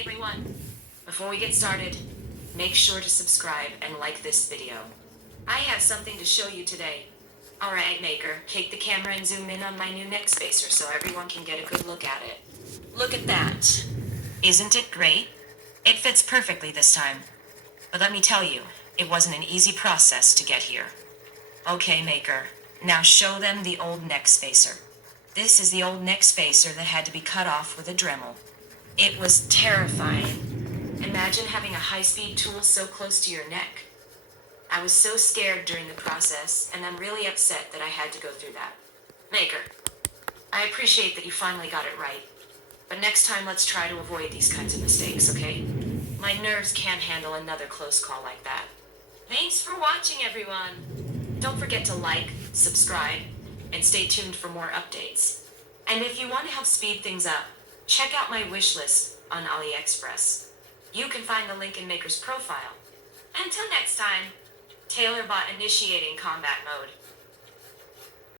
Everyone, before we get started, make sure to subscribe and like this video. I have something to show you today. Alright, Maker, take the camera and zoom in on my new neck spacer so everyone can get a good look at it. Look at that. Isn't it great? It fits perfectly this time. But let me tell you, it wasn't an easy process to get here. Okay, Maker, now show them the old neck spacer. This is the old neck spacer that had to be cut off with a Dremel. It was terrifying. Imagine having a high-speed tool so close to your neck. I was so scared during the process, and I'm really upset that I had to go through that. Maker, I appreciate that you finally got it right. But next time, let's try to avoid these kinds of mistakes, okay? My nerves can't handle another close call like that. Thanks for watching, everyone. Don't forget to like, subscribe, and stay tuned for more updates. And if you want to help speed things up, check out my wish list on AliExpress. You can find the link in Maker's profile. Until next time, TaylorBot initiating combat mode.